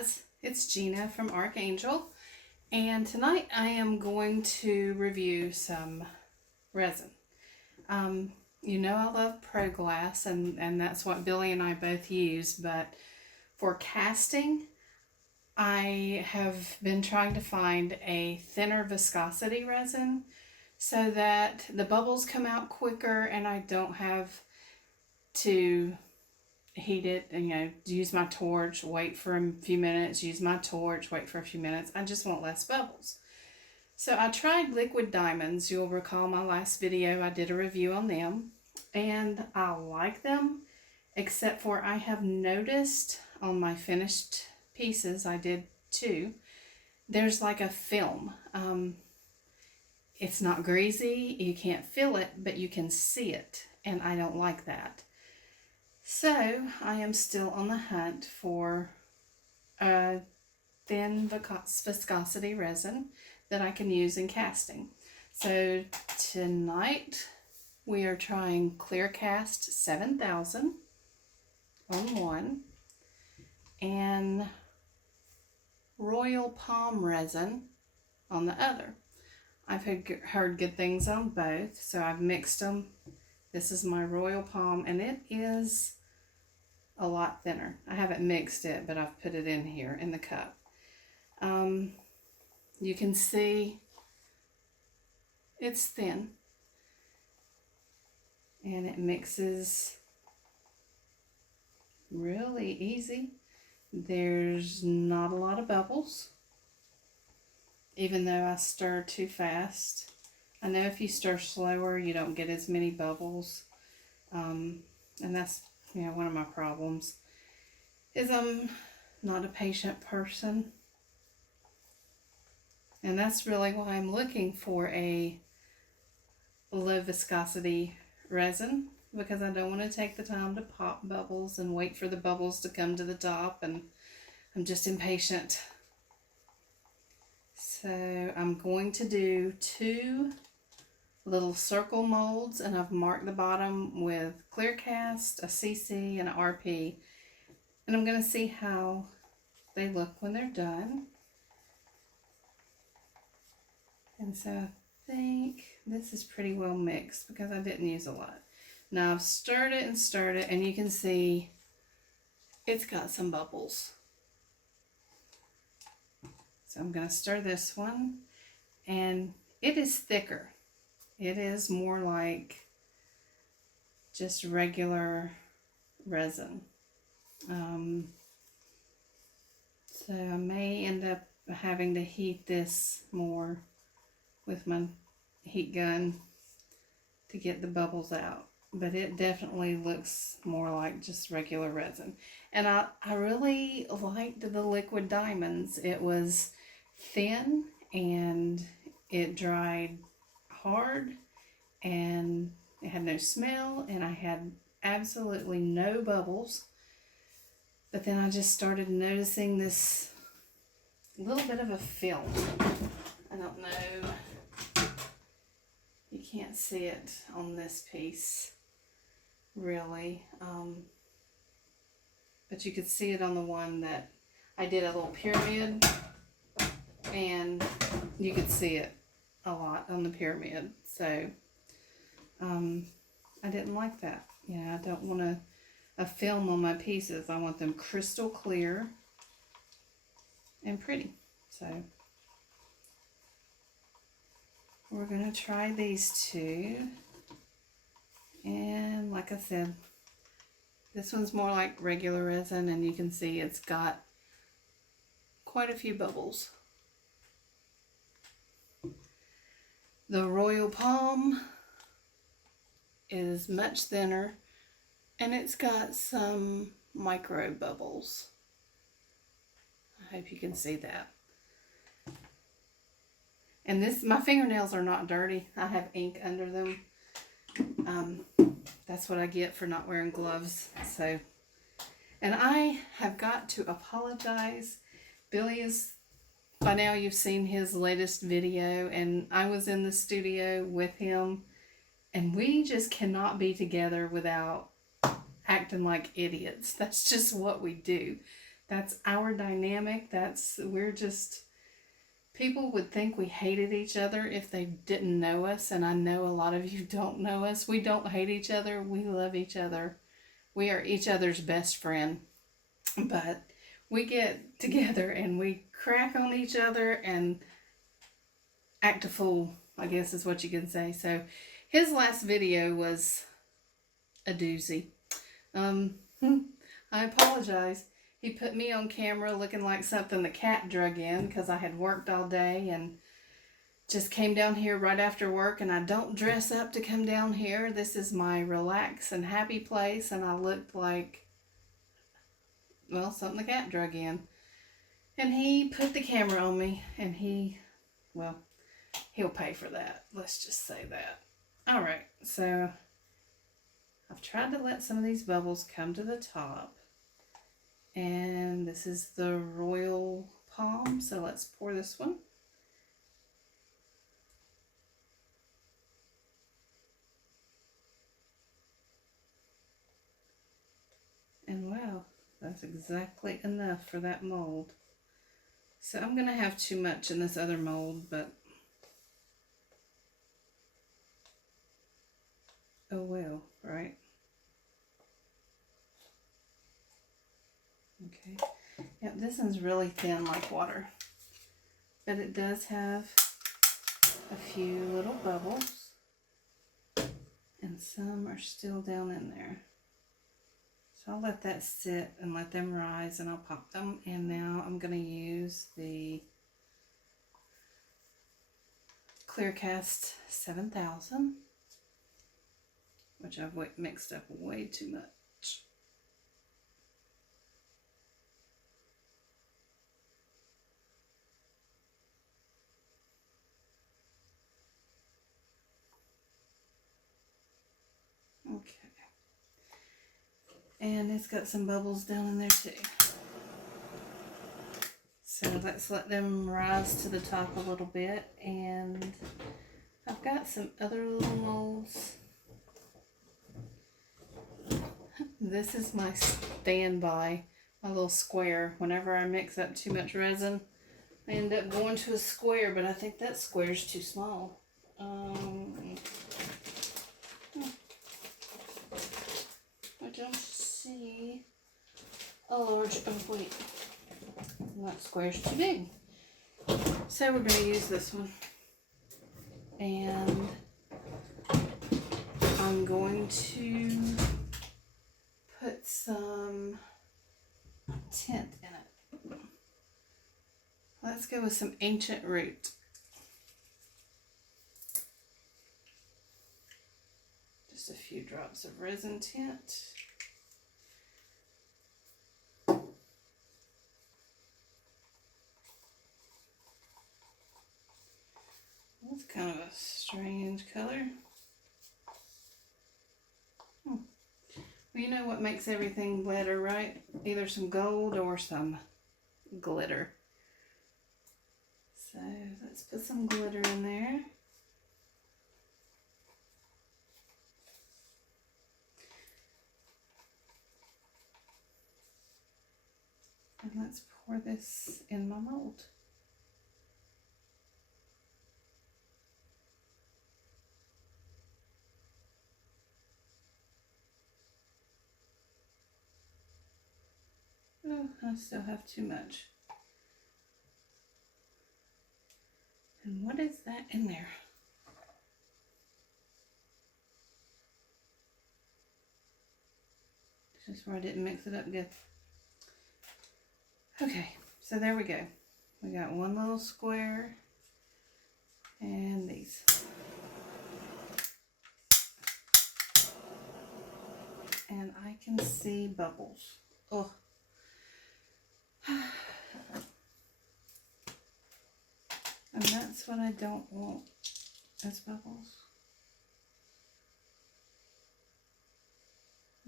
guys, it's Gina from Archangel, and tonight I am going to review some resin. You know I love Pro Glas, and that's what Billy and I both use, but for casting, I have been trying to find a thinner viscosity resin so that the bubbles come out quicker and I don't have to heat it and use my torch, wait for a few minutes, use my torch, wait for a few minutes. I just want less bubbles. So I tried liquid diamonds. You'll recall my last video, I did a review on them, and I like them, except for I have noticed on my finished pieces, I did too, there's like a film. It's not greasy, you can't feel it, but you can see it, and I don't like that. So I am still on the hunt for a thin viscosity resin that I can use in casting. So tonight we are trying Clear Cast 7000 on one and Royal Palm resin on the other. I've heard good things on both, so I've mixed them. This is my Royal Palm, and it is a lot thinner. I haven't mixed it, but I've put it in here in the cup. You can see it's thin, and it mixes really easy. There's not a lot of bubbles, even though I stir too fast. I know if you stir slower, you don't get as many bubbles, and that's one of my problems is I'm not a patient person, and that's really why I'm looking for a low viscosity resin, because I don't want to take the time to pop bubbles and wait for the bubbles to come to the top, and I'm just impatient. So I'm going to do 2 little circle molds, and I've marked the bottom with Clear Cast, a CC, and an RP, and I'm going to see how they look when they're done. And so I think this is pretty well mixed because I didn't use a lot. Now I've stirred it, and you can see it's got some bubbles. So I'm going to stir this one, and it is thicker. It is more like just regular resin. So I may end up having to heat this more with my heat gun to get the bubbles out. But it definitely looks more like just regular resin. And I really liked the liquid diamonds. It was thin and it dried hard, and it had no smell, and I had absolutely no bubbles. But then I just started noticing this little bit of a film. I don't know, you can't see it on this piece really, but you could see it on the one that I did a little pyramid, and you could see it a lot on the pyramid. So I didn't like that. I don't want a film on my pieces. I want them crystal clear and pretty. So we're going to try these 2, and like I said, this one's more like regular resin, and you can see it's got quite a few bubbles. The Royal Palm is much thinner, and it's got some micro bubbles. I hope you can see that. And my fingernails are not dirty. I have ink under them. That's what I get for not wearing gloves. So, and I have got to apologize. Billy is, by now you've seen his latest video, and I was in the studio with him, and we just cannot be together without acting like idiots. That's just what we do. That's our dynamic. We're just, people would think we hated each other if they didn't know us, and I know a lot of you don't know us. We don't hate each other. We love each other. We are each other's best friend. But we get together and we crack on each other and act a fool, I guess is what you can say. So his last video was a doozy. I apologize. He put me on camera looking like something the cat drug in because I had worked all day and just came down here right after work, and I don't dress up to come down here. This is my relax and happy place, and I looked like, well, something the cat drug in. And he put the camera on me, and well, he'll pay for that. Let's just say that. All right, so I've tried to let some of these bubbles come to the top. And this is the Royal Palm, so let's pour this one. And wow, that's exactly enough for that mold. So I'm going to have too much in this other mold, but oh well, right? Okay. Yep, this one's really thin like water, but it does have a few little bubbles, and some are still down in there. So I'll let that sit and let them rise, and I'll pop them. And now I'm going to use the Clear Cast 7000, which I've mixed up way too much. Okay. And it's got some bubbles down in there too. So let's let them rise to the top a little bit. And I've got some other little molds. This is my standby, my little square. Whenever I mix up too much resin, I end up going to a square, but I think that square's too small. I don't see a large, oh wait, that square's too big. So we're going to use this one. And I'm going to put some tint in it. Let's go with some Ancient Root. Just a few drops of resin tint. That's kind of a strange color. Well, you know what makes everything glitter, right? Either some gold or some glitter. So let's put some glitter in there. And let's pour this in my mold. Oh, I still have too much. And what is that in there? This is where I didn't mix it up good. Okay, so there we go. We got one little square and these. And I can see bubbles. Oh. And that's what I don't want, as bubbles.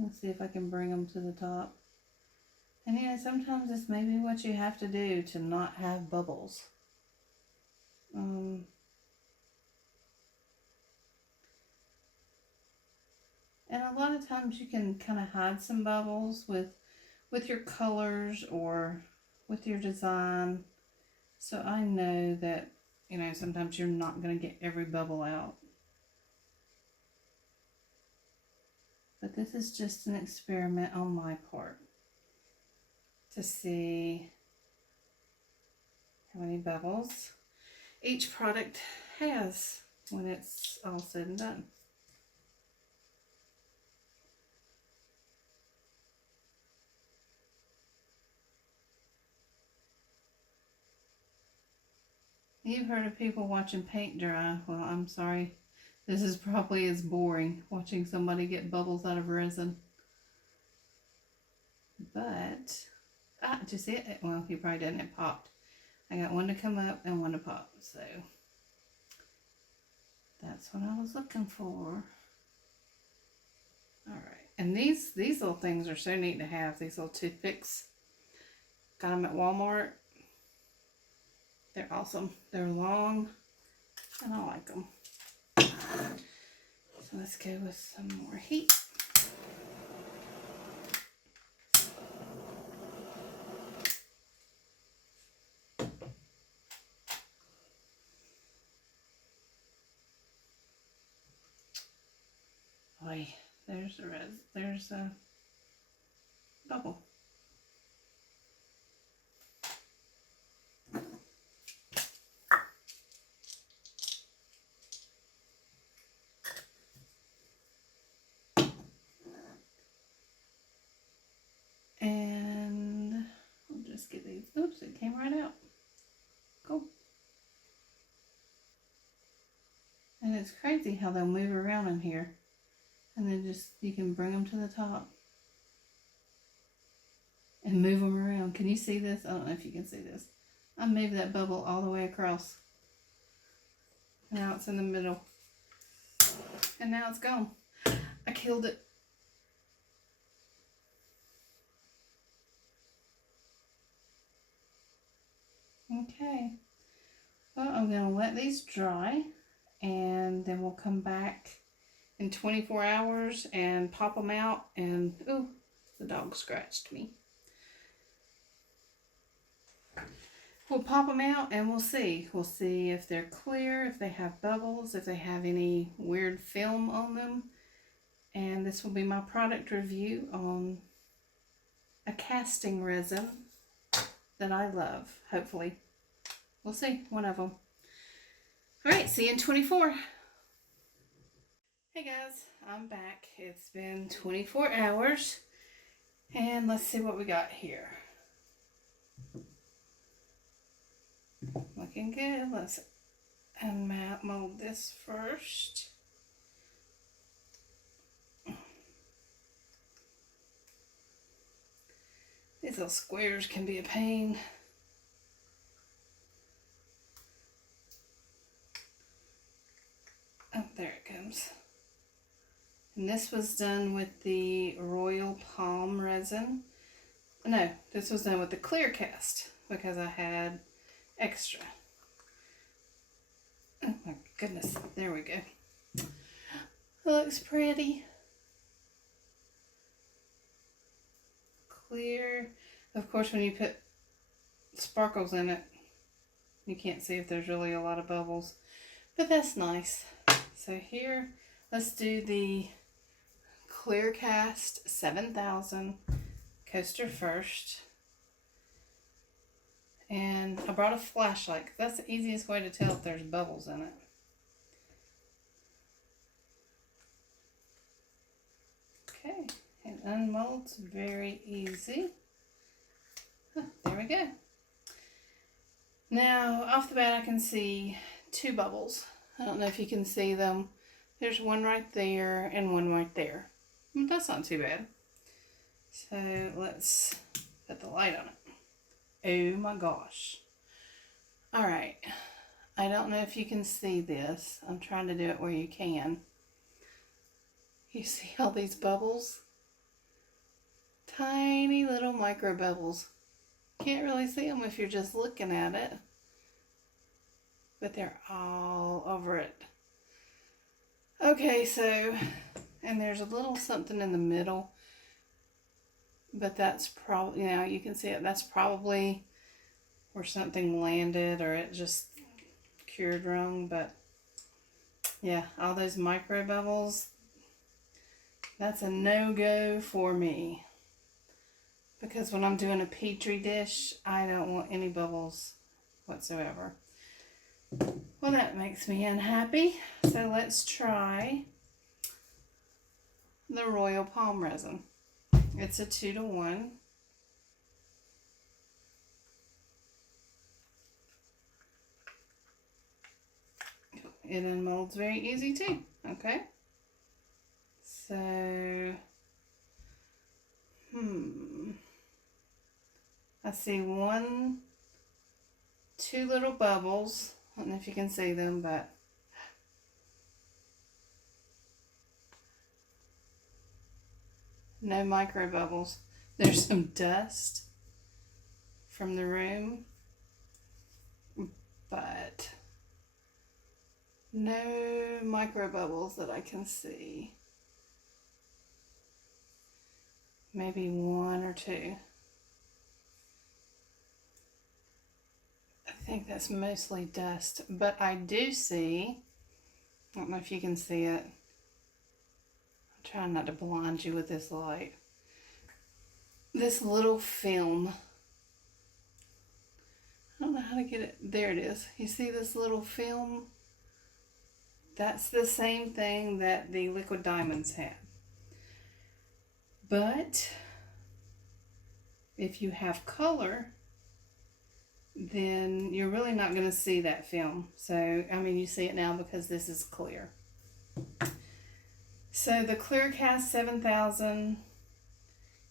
Let's see if I can bring them to the top. And yeah, sometimes it's maybe what you have to do to not have bubbles. And a lot of times you can kind of hide some bubbles with with your colors or with your design. So I know that, you know, sometimes you're not going to get every bubble out. But this is just an experiment on my part to see how many bubbles each product has when it's all said and done. You've heard of people watching paint dry. Well, I'm sorry. This is probably as boring, watching somebody get bubbles out of resin. But, did you see it? Well, you probably didn't. It popped. I got one to come up and one to pop. So, that's what I was looking for. Alright. And these little things are so neat to have. These little toothpicks. Got them at Walmart. They're awesome. They're long, and I like them. So let's go with some more heat. Boy, there's a bubble. And I'll just get these. Oops, it came right out. Cool. And it's crazy how they'll move around in here. And then just, you can bring them to the top. And move them around. Can you see this? I don't know if you can see this. I moved that bubble all the way across. Now it's in the middle. And now it's gone. I killed it. Okay. Well, I'm going to let these dry. And then we'll come back in 24 hours and pop them out. And, ooh, the dog scratched me. We'll pop them out and we'll see. We'll see if they're clear, if they have bubbles, if they have any weird film on them. And this will be my product review on a casting resin that I love, hopefully. We'll see, one of them. All right, see you in 24. Hey guys, I'm back. It's been 24 hours. And let's see what we got here. Looking good. Let's unmat mold this first. These little squares can be a pain. Oh, there it comes. And this was done with the Royal Palm resin. No, this was done with the clear cast because I had extra. Oh my goodness, there we go. It looks pretty. Clear. Of course, when you put sparkles in it, you can't see if there's really a lot of bubbles, but that's nice. So here, let's do the clear cast 7000 coaster first. And I brought a flashlight because that's the easiest way to tell if there's bubbles in it. Okay, and unmold's very easy. There we go. Now, off the bat I can see two bubbles. I don't know if you can see them. There's one right there and one right there. But that's not too bad. So let's put the light on it. Oh my gosh. Alright. I don't know if you can see this. I'm trying to do it where you can. You see all these bubbles? Tiny little micro bubbles. Can't really see them if you're just looking at it. But they're all over it. Okay, so, and there's a little something in the middle. but that's probably, you know, you can see it. That's probably where something landed or it just cured wrong. But yeah, all those micro bubbles, that's a no-go for me. Because when I'm doing a petri dish, I don't want any bubbles whatsoever. Well, that makes me unhappy. So let's try the Royal Palm resin. It's a 2-to-1. It unmolds very easy too. Okay. So, I see two little bubbles. I don't know if you can see them, but no micro bubbles. There's some dust from the room, but no micro bubbles that I can see. Maybe 1 or 2. I think that's mostly dust, but I do see, I don't know if you can see it. I'm trying not to blind you with this light. This little film. I don't know how to get it. There it is. You see this little film? That's the same thing that the liquid diamonds had. But if you have color, then you're really not going to see that film. So, I mean, you see it now because this is clear. So the Clear Cast 7000,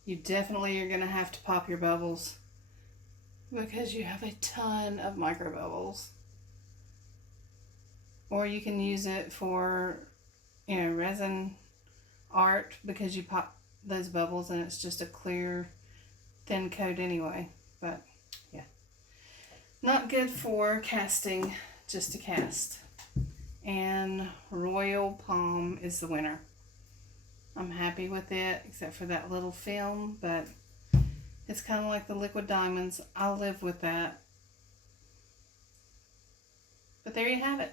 you definitely are going to have to pop your bubbles because you have a ton of micro bubbles. Or you can use it for, you know, resin art because you pop those bubbles and it's just a clear, thin coat anyway. But yeah, not good for casting just to cast. And Royal Palm is the winner. I'm happy with it, except for that little film, but it's kind of like the liquid diamonds. I'll live with that. But there you have it.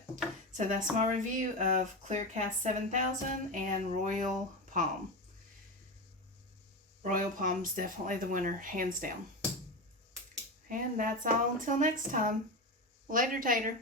So that's my review of Clear Cast 7000 and Royal Palm. Royal Palm's definitely the winner, hands down. And that's all until next time. Later, Tater.